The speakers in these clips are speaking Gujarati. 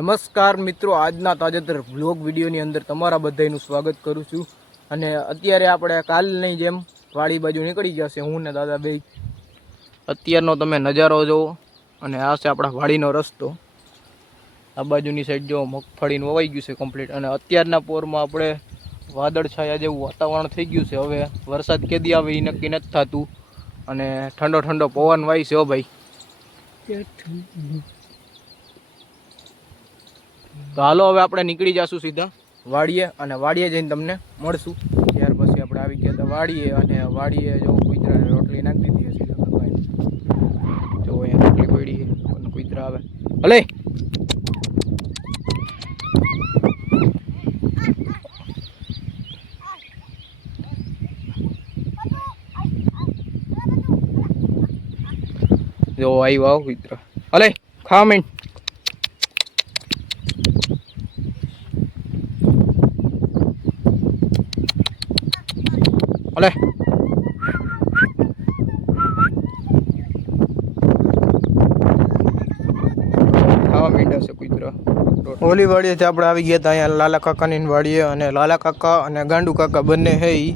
નમસ્કાર મિત્રો, આજના તાજેતર વ્લોગ વિડીયોની અંદર તમારા બધાનું સ્વાગત કરું છું. અને અત્યારે આપણે કાલની જેમ વાડી બાજુ નીકળી ગયા છે, હું ને દાદા બે. અત્યારનો તમે નજારો જુઓ અને આ છે આપણા વાડીનો રસ્તો. આ બાજુની સાઈડ જો મગફળીનું વવાઈ ગયું છે કમ્પ્લીટ. અને અત્યારના પોરમાં આપણે વાદળછાયા જેવું વાતાવરણ થઈ ગયું છે. હવે વરસાદ કેદી આવે એ નક્કી નથી થતું. અને ઠંડો ઠંડો પવન વાય છે. હો ભાઈ, તો હાલો હવે આપણે નીકળી જઈશું સીધા વાડીએ. અને વાડીએ જઈને તમને મળશું. ત્યાર પછી આપણે આવી ગયા હતા વાડીએ. અને વાડીએ જો કુતરાને રોટલી નાખી દીધી હશે. જો અહીંયા રોટલી પડી અને કુતરા આવે. હલે જો આવ્યો આવો કુતરા. હલે ખાવા માંડ. હલે ખાવા માંડ્યા છે કુતરા. ઓલી વાડીએથી આપણે આવી ગયા હતા અહીંયા લાલા કાકાની વાડીએ. અને લાલા કાકા અને ગાંડુ કાકા બંને હે ઈ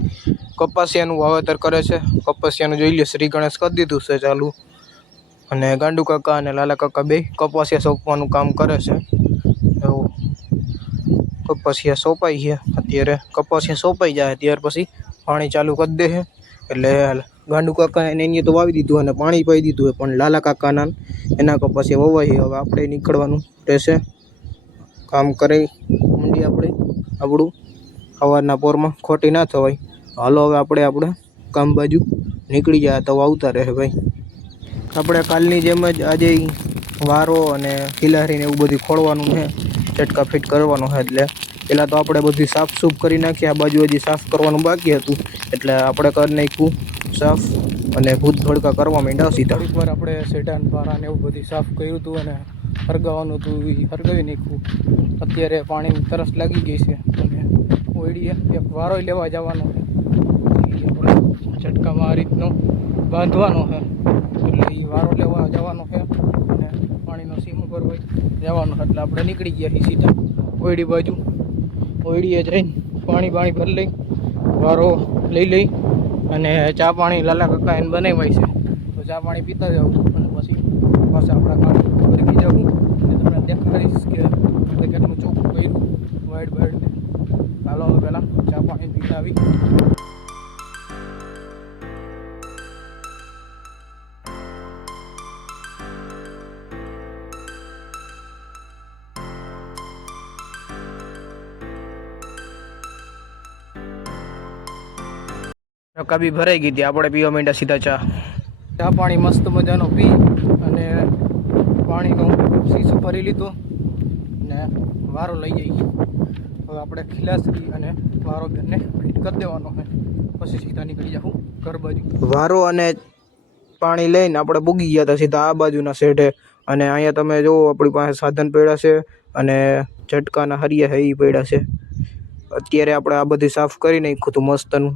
કપાસિયાનું વાવેતર કરે છે. કપાસિયાનું જોઈ લે, શ્રી ગણેશ કરી દીધું છે ચાલુ. અને ગાંડુ કાકા અને લાલા કાકા બે કપાસિયા સોંપવાનું કામ કરે છે. એવું કપાસિયા સોંપાઈ છે. અત્યારે કપાસિયા સોંપાઈ જાય ત્યાર પછી પાણી ચાલુ કરી દે છે. એટલે ગાંડુ કાકા એને અહીંયા તો વાવી દીધું અને પાણી પાઈ દીધું. પણ લાલા કાકાના એના કપાસિયા વવાય. હવે આપણે નીકળવાનું રહેશે. કામ કરી મંડી આપણે આપણું સવારના પોરમાં ખોટી ના થવાય. હાલો હવે આપણે કામ બાજુ નીકળી જાય તો આવતા રહે ભાઈ. આપણે કાલની જેમ જ આજે વારો અને ખિલારીને એવું બધું ખોળવાનું છે, ચટકા ફિટ કરવાનું છે. એટલે પહેલાં તો આપણે બધી સાફ સૂફ કરી નાખી. આ બાજુ હજી સાફ કરવાનું બાકી હતું એટલે આપણે કરી નાખ્યું સાફ. અને ભૂત ભડકા કરવા માંડ્યા સીધા. એકવાર આપણે સેટાન પારાને એવું બધું સાફ કર્યું હતું અને હરગાવાનું હતું, એ હરગાવી નાખ્યું. અત્યારે પાણીની તરસ લાગી ગઈ છે અને ઓળીએ એક વારો લેવા જવાનો છે. આપણે ચટકામાં આ રીતનો બાંધવાનો છે. એટલે એ વારો લેવા જવાનો છે અને પાણીનો સીમ ઉપર હોય જવાનો. એટલે આપણે નીકળી ગયા છીએ સીધા ઓયડી બાજુ. ઓયડીએ જઈને પાણી ભરી લઈ વારો લઈ અને ચા પાણી લાલા કાકા એને બનાવાય છે. તો ચા પાણી પીતા જવું અને પછી પાછા આપણા કામ કરી જવું. અને તમને દેખાડીશ કે આપણે કેટલું ચોખ્ખું કર્યું વાઈડ. હાલો હવે પહેલાં ચા પાણી પીતા આવી. ચક્કા બી ભરાઈ ગઈ હતી. આપણે પીવા માંડ્યા સીધા ચા પાણી મસ્ત મજાનો પી અને પાણીનો શીશો ભરી લીધો ને વારો લઈ જઈએ. હવે આપણે ખીલાસરી અને વારો બેનને ફિટ કરી દેવાનો છે. પછી સીધા નીકળી જાઉં ઘર બાજુ. વારો અને પાણી લઈને આપણે પૂગી ગયા હતા સીધા આ બાજુના શેઢે. અને અહીંયા તમે જુઓ આપણી પાસે સાધન પડ્યા છે અને ઝટકાના હરિયા છે એ પડ્યા છે. અત્યારે આપણે આ બધી સાફ કરી નાખ્યું હતું મસ્તનું,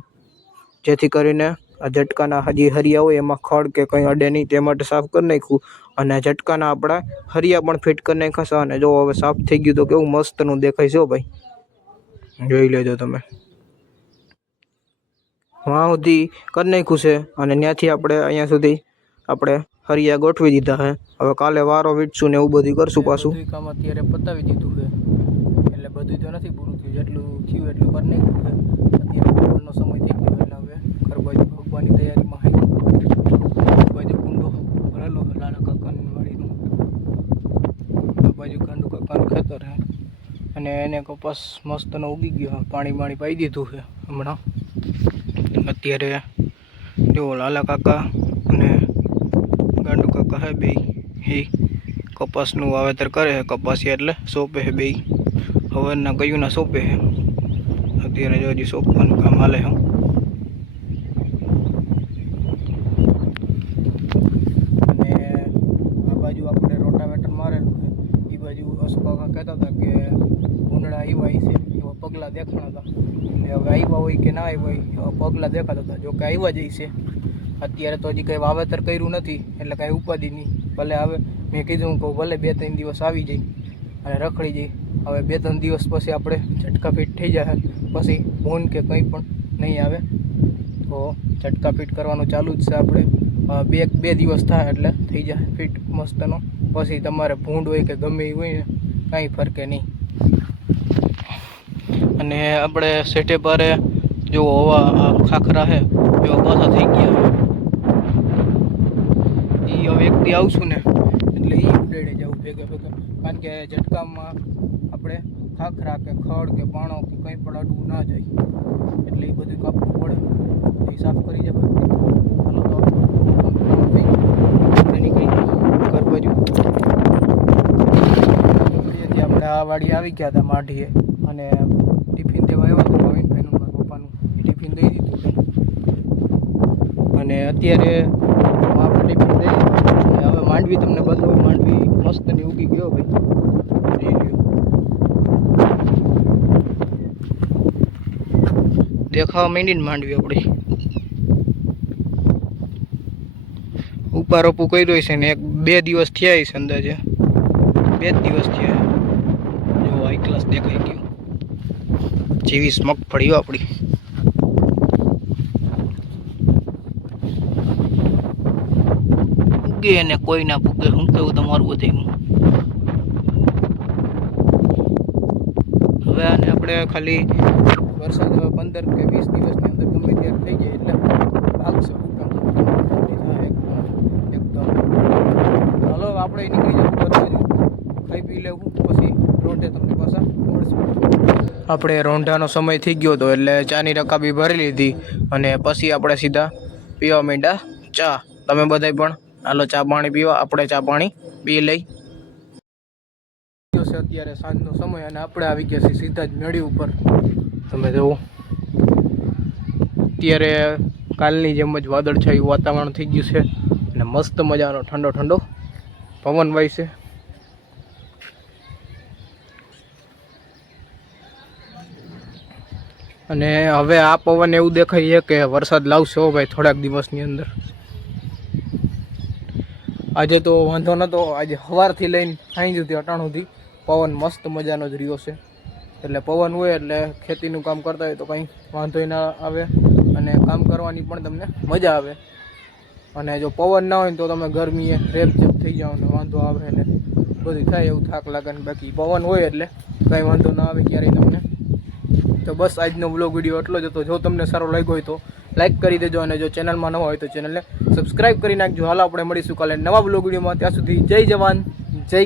જેથી કરીને આ ઝટકાના હજી હરિયા હોય એમાં ખડ કે કંઈ અડે નહીં તે માટે સાફ કરી નાખ્યું. અને ઝટકાના આપણા હરિયા પણ ફિટ કરી નાખ્યા છે. અને જો હવે સાફ થઈ ગયું તો કેવું મસ્તનું દેખાય છે ભાઈ, જોઈ લેજો તમે. વાં સુધી કરી નાખ્યું છે અને ત્યાંથી આપણે અહીંયા સુધી આપણે હરિયા ગોઠવી દીધા છે. હવે કાલે વારો વીટશું ને એવું બધું કરશું પાછું. કામ અત્યારે પતાવી દીધું છે. એટલે બધું તો નથી પૂરું થયું, જેટલું થયું એટલું કરી નાખ્યું છે. અત્યારે બપોરનો સમય થઈ ગયો એટલે હવે ઘર બાજુ ભગવાનની તૈયારીમાં છે. બાજુ કુંડો ભરેલો લાલા કાકાની વાડીનું. આ બાજુ ગાંડુ કાકાનું ખેતર છે અને એને કપાસ મસ્તનો ઉગી ગયો. પાણી પાઈ દીધું છે હમણાં. અત્યારે જો લાલા કાકા અને ગાંડુ કાકા હે બે એ કપાસનું વાવેતર કરે છે. કપાસિયા એટલે સોંપે છે બે. હવારના કયુંના સોંપે છે. અત્યારે જો હજી સોંપવાનું કામ હાલે છે. અને આ બાજુ આપણે રોટાવેટર મારેલું છે. એ બાજુ અશોકા કહેતા હતા કે ઉંડળા આવ્યા છે, એવા પગલાં દેખાણા હતા. એટલે હવે આવ્યા હોય કે ના આવ્યા હોય એવા પગલાં દેખાતા હતા. જો કે આવ્યા જ છે. અત્યારે તો હજી કંઈ વાવેતર કર્યું નથી એટલે કાંઈ ઉપાધિ નહીં. ભલે આવે મેં કીધું કહું ભલે 2-3 દિવસ આવી જાય અને રખડી જઈ. હવે 2-3 દિવસ પછી આપણે ઝટકા ફિટ થઈ જાય, પછી ભૂન કે કંઈ પણ નહીં આવે. તો ઝટકા ફિટ કરવાનું ચાલુ જ છે આપણે. 2 દિવસ થાય એટલે થઈ જાય ફિટ મસ્તનો. પછી તમારે ભૂંડ હોય કે ગમે એ હોય ને કાંઈ ફરકે નહીં. અને આપણે સેટે પારે જો હવા ખાખરા છે એવા પાછા થઈ ગયા. એ હવે એકથી આવશું ને એટલે એ ઉડેડે જવું ભેગા, કારણ કે ઝટકામાં આપણે ખાખરા કે ખડ કે પાણો કે કંઈ પણ અડવું ના જાય, એટલે એ બધું કાપવું પડે. એ સાફ કરી જાય. હાલો તો નીકળી ઘર બાજુ. આપણે આ વાડી આવી ગયા હતા માઢીએ, અને ટિફિન દેવા આવ્યા હતા નવીનભાઈનું, મારા પપ્પાનું. ટિફિન દઈ દીધું અને અત્યારે આપણે ટિફિન દઈ દીધું. હવે માંડવી તમને બતાવું. માંડવી મસ્તની ઉગી ગયો ભાઈ. દેખાવા માંડીને માંડવી આપણી ઉપારોપું કર્યું છે ને 1-2 દિવસ થયા છે અંદાજે. 2 દિવસ થયા. જો હાઈ ક્લાસ દેખાઈ ગયું. 24 મગફળી આપણી. પૂગે ને કોઈ ના પૂગે. શું કેવું તમારું બધું? હવે આને આપણે ખાલી વરસાદ 15 કે 20 દિવસની અંદર ગમે ત્યારે થઈ જાય એટલે ભાગશે. એકદમ. હાલો આપણે નીકળી જવું બાજુ, ખાઈ પી લેવું, પછી રોંઢે તમને પાછા મળશું. આપણે રોંઢાનો સમય થઈ ગયો હતો એટલે ચાની રકાબી ભરી લીધી અને પછી આપણે સીધા પીવા માંડ્યા ચા. તમે બધાય પણ હાલો ચા પાણી પીવા. આપણે ચા પાણી પી લઈ. અત્યારે સાંજનો સમય અને આપણે આવી ગયા છીએ સીધા જ મેળી ઉપર. તમે જુઓ અત્યારે કાલની જેમ જ વાદળછાયું વાતાવરણ થઈ ગયું છે અને મસ્ત મજાનો ઠંડો ઠંડો પવન વાય છે. અને હવે આ પવન એવું દેખાય છે કે વરસાદ લાવશે હો ભાઈ થોડાક દિવસની અંદર. આજે તો વાંધો નહોતો. આજે સવારથી લઈને સાંજ સુધી અટાણ સુધી પવન મસ્ત મજાનો જ રહ્યો છે. એટલે પવન હોય એટલે ખેતીનું કામ કરતા હોય તો કંઈ વાંધો ના આવે અને કામ કરવાની પણ તમને મજા આવે. અને જો પવન ના હોય તો તમે ગરમીએ રેપઝેપ થઈ જાઓ ને વાંધો આવે ને બધું થાય, એવું થાક લાગે ને. બાકી પવન હોય એટલે કાંઈ વાંધો ના આવે ક્યારેય તમને. તો બસ આજનો વ્લોગ વિડીયો એટલો જ હતો. જો તમને સારો લાગ્યો હોય તો લાઈક કરી દેજો અને જો ચેનલમાં નવા હોય તો ચેનલને સબસ્ક્રાઈબ કરી નાખજો. હાલો આપણે મળીશું કાલે નવા વ્લોગ વિડીયોમાં. ત્યાં સુધી જય જવાન જય